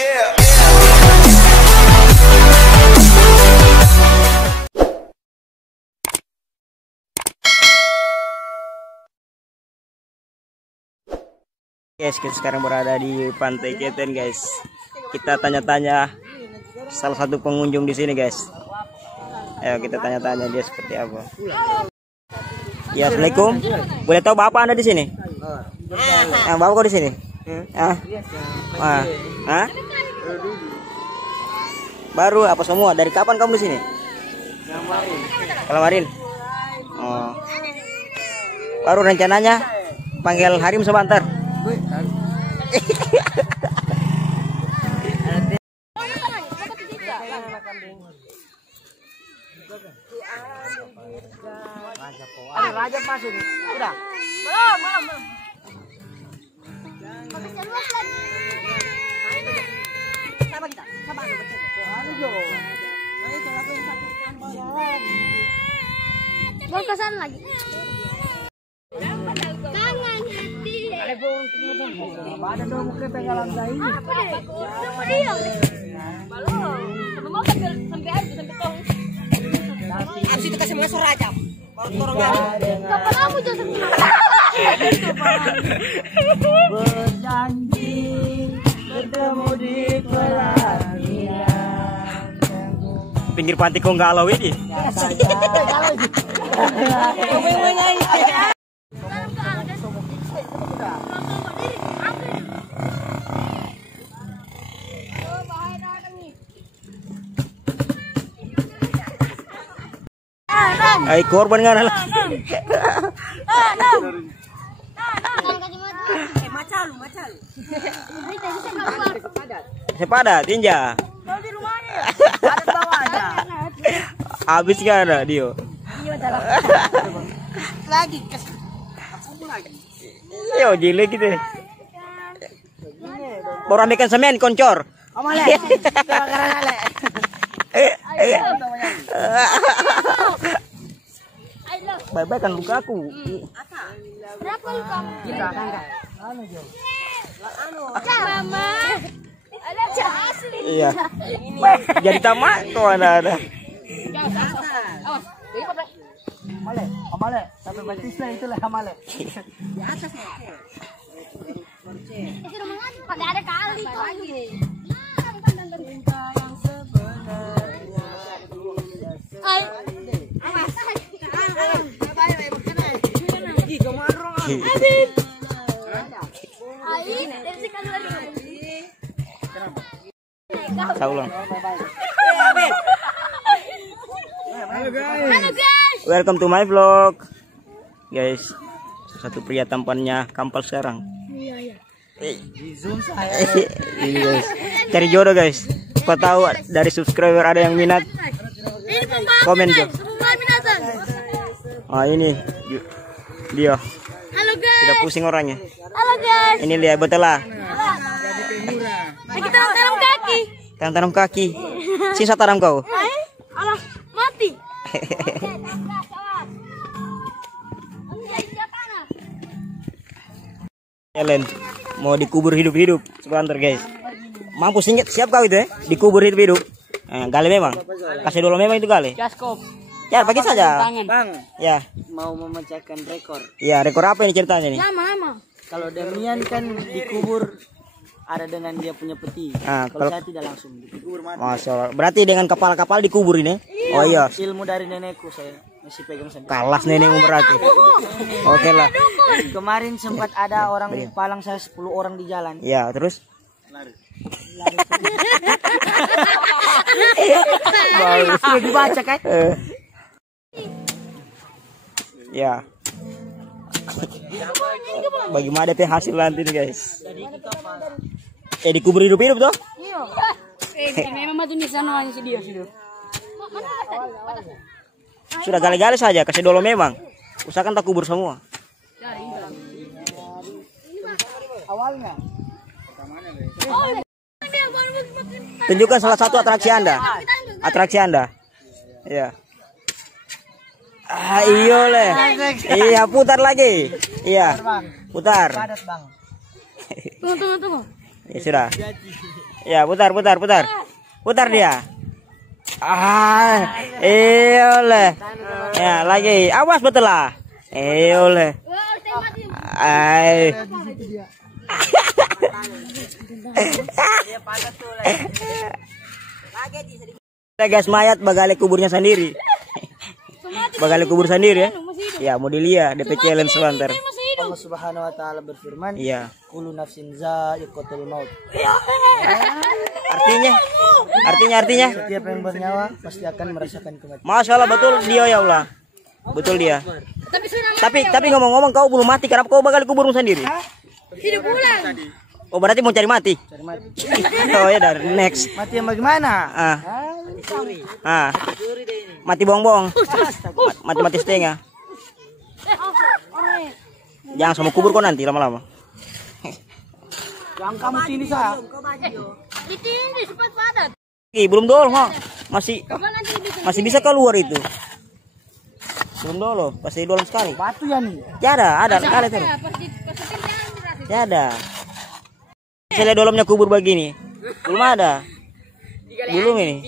Guys, kita sekarang berada di Pantai Keten, guys. Kita tanya-tanya salah satu pengunjung di sini, guys. Ayo kita tanya-tanya dia seperti apa. Ya, assalamualaikum. Boleh tahu bapak anda di sini? Bapak kok di sini? Baru apa semua? Dari kapan kamu di sini? Kemarin. Oh. Baru rencananya panggil Harim sebentar. Raja pas ini. Udah. Belum. Sama kita. Sama mau ke sana lagi. Kangen hati. Ada dong mungkin pegangan saya. Apa dia? Belum. Mau sampai aja sampai tong. Abis itu kasih masuk raja. Kapan aku jadi berjanji bertemu di pelaminan. Pinggir pantai kok galau ini. Ay korban nga na lang. Macalu. Sepadat, tinja. Kalau di rumahnya ada bawah ada. Habis kan ada dia. Lagi aku lagi. Yo jile gitu. Baru ambilkan semen koncor. Omale. Baik-baik kan luka aku. Berapa luka? Kita kan enggak. Mama. Iya. Jadi tamat tuh ada. Amale. Sampai batisnya itulah amale. Di atas ya. Itu rumah lagi. Pada ada kali lagi. Saulang. Welcome to my vlog, guys. Satu pria tampannya kampal sekarang. Iya. Guys. Cari jodoh, guys. Siapa tahu dari subscriber ada yang minat. Komen jo. Ah ini dia. Halo guys. Tidak pusing orangnya. Halo guys. Ini lihat betul lah. Kita tanam kaki. Tanam kaki. Sisa tanam kau. Alah, mati. Ellen mau dikubur hidup-hidup sebentar, guys. Mampu siap kau itu dikubur hidup-hidup. Gale memang. Kasih dulu memang itu gale. Gaskop. Ya, bagi saja. Bang, Ya. mau memecahkan rekor. Ya, rekor apa ini ceritanya nih? Lama. Kalau Demian kan dikubur ada dengan dia punya peti. Kalau saya tidak langsung dikubur mati. Masya Allah. Berarti dengan kapal-kapal dikubur ini? Oh iya. Ilmu dari nenekku saya masih pegang sampai. Kalas nenekmu berarti. Oke lah. Kemarin sempat ada orang palang saya 10 orang di jalan. Ya, terus? Lari. Sudah dibaca kan? Ya. Bagaimana teh hasil nanti nih, guys? Dikubur hidup-hidup tuh? Iya. Memang mati di sana aja dia sudah. Sudah gali-gali saja, kasih dolo memang. Usahakan tak kubur semua. Awalnya. Tunjukkan salah satu atraksi Anda. Atraksi Anda. Iya. Iya leh. Iya, putar lagi. Iya. Putar. Padat, Bang. Tunggu. Ya sudah. Ya, putar. Putar dia. Oleh. Ya, lagi. Awas betul lah. Oleh. Guys, mayat bagale kuburnya sendiri. Bagale kubur sendiri ya. Ya, mau dilihat DP challenge sebentar. Allah Subhanahu wa taala berfirman, iya. Kullu nafsin za'iqatul maut. Artinya Setiap yang bernyawa pasti akan merasakan kematian. Masya Allah, betul dia ya Allah. Betul dia. Tapi ngomong-ngomong, kau belum mati, kenapa kau bakal kuburmu sendiri? Hidup ulang. Oh, berarti mau cari mati. Oh ya, dari next. Mati yang bagaimana? Mati bohong-bohong. Mati setengah. Jangan sama kubur kau nanti lama-lama. Yang kamu sini sah. Ini cepat padat. Belum dol, masih bisa keluar itu. Belum dolo, pasti dolam sekali. Batu ya nih. Ada sekali tuh. Ada. Saya lihat dolamnya kubur begini. Belum ada. Belum ini.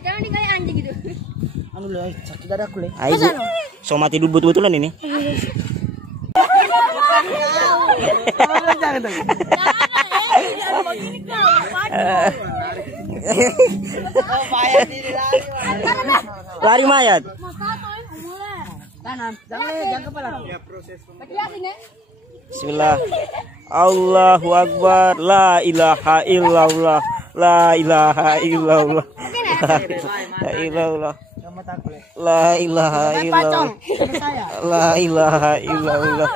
Jangan digali anjing gitu. Anu le, sakit dadaku le. Ayo, so mati dulu betul-betulan ini. Jangan dong. Lari mayat. Jangan kepala. Bismillah. Allahu Akbar. La ilaha illallah. La ilaha illallah. La ilaha La ilaha illallah. La ilaha illallah.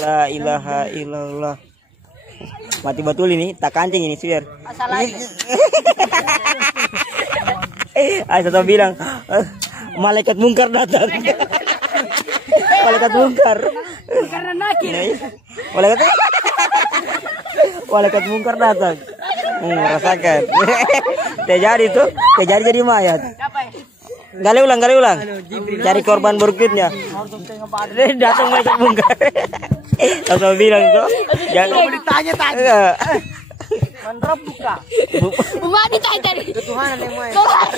La ilaha illallah. Mati betul ini, tak kancing ini biar. Saya bilang malaikat mungkar datang. Malaikat mungkar. Karena nakir. Malaikat mungkar datang. Rasakan. Terjadi tuh, jadi mayat. Gali ulang. Cari korban berikutnya. Datang malaikat mungkar. Langsung bilang tuh, jangan ditanya. Mandrap buka. Bukan ditanya. Ketuhanan yang Maha Esa.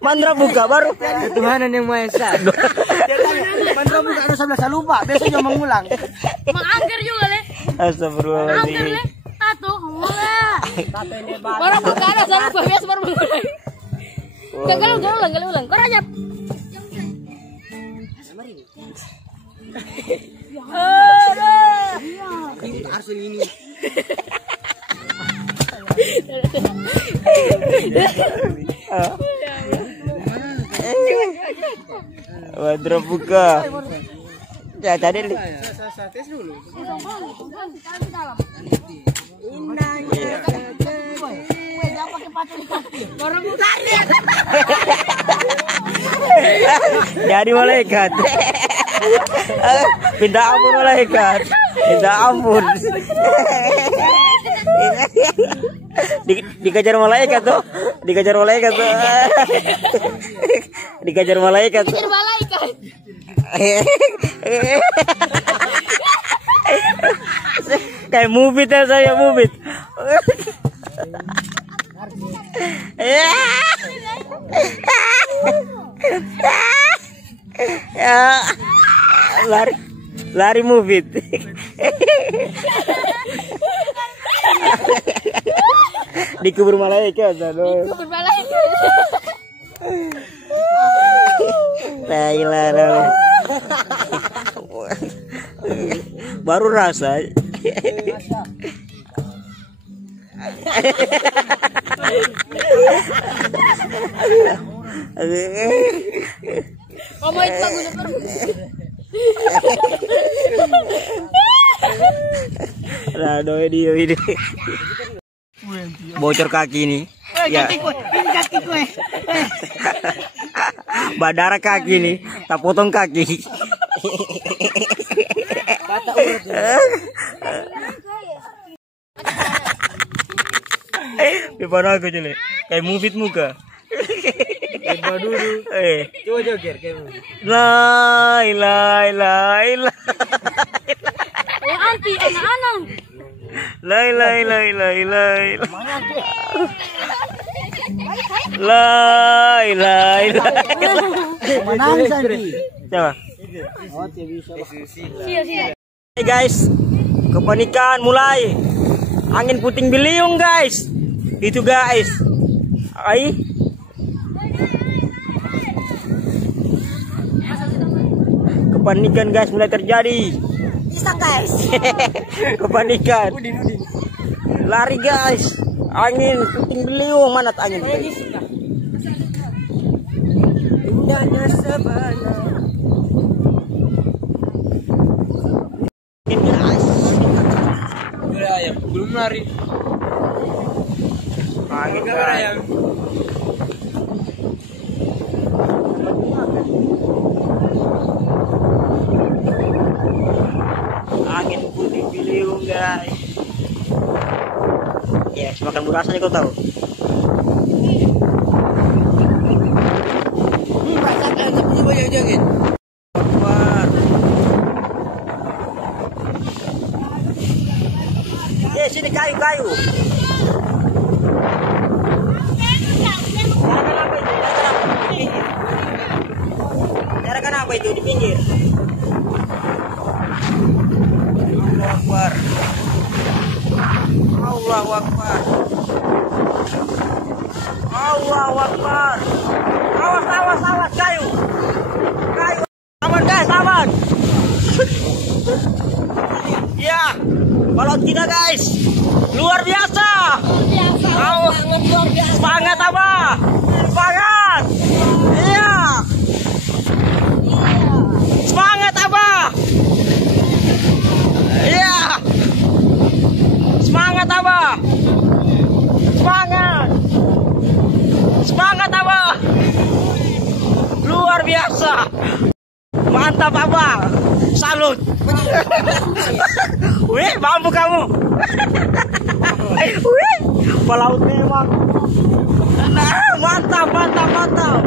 Mandrap buka baru. Ketuhanan yang Maha Esa. Mandrap buka ada 11 lupa, besok jangan mengulang. Mangangker juga le. Astagfirullahaladzim. Tato, mulai. Baru buka ada sama biasa baru mulai. Gali ulang. Kau rajap. Arsul ini. Mandrap buka. Ya tadi Tes dulu. Jadi malaikat. Minta ampun malaikat. Minta ampun. Dikejar malaikat tuh. Dikejar malaikat. Kayak mubit ya saya mubit. Ya, lari mubit. Dikubur malaikat. Kubur malaikat. La ilaha. Baru rasa. Kamu itu guna terus. Rado dia ini. Bocor kaki ini. Ya. Ini kaki gue. Badara kaki nih, tak potong kaki. Depan aku jelek, kayak mubit muka. Coba dulu. Coba joger kayak movie. La ilaha illallah. Anti anak-anak. Lai lai lai lai lai. Lai lai lai. Menang Santi. Coba. Oh, bisa. Hey guys, kepanikan mulai. Angin puting beliung guys. Itu guys. Ai. Kepanikan guys mulai terjadi. Bisa guys. Kepanikan. Lari guys. Angin puting beliung, mana angin? Indahnya sabana. Ya, belum lari. Angin guys. Angin putih beliung guys. Ya, makan burasanya kau tahu. Rasakan seperti banyak jangin. Akbar. Ya, sini kayu-kayu. Carakan apa itu di pinggir? Allahu Akbar. Allahu Akbar. Allahu Akbar. Awas, awas, awas, kayu. Kayu. Aman guys, aman. Ya, kalau tidak guys, luar biasa. Semangat apa? Semangat. Iya. Semangat apa? Iya. Semangat apa? Semangat. Semangat apa? Luar biasa. Mantap apa? Salut. Wih, mampu kamu. Wih, pelaut memang. Nah, mantap, mantap, mantap.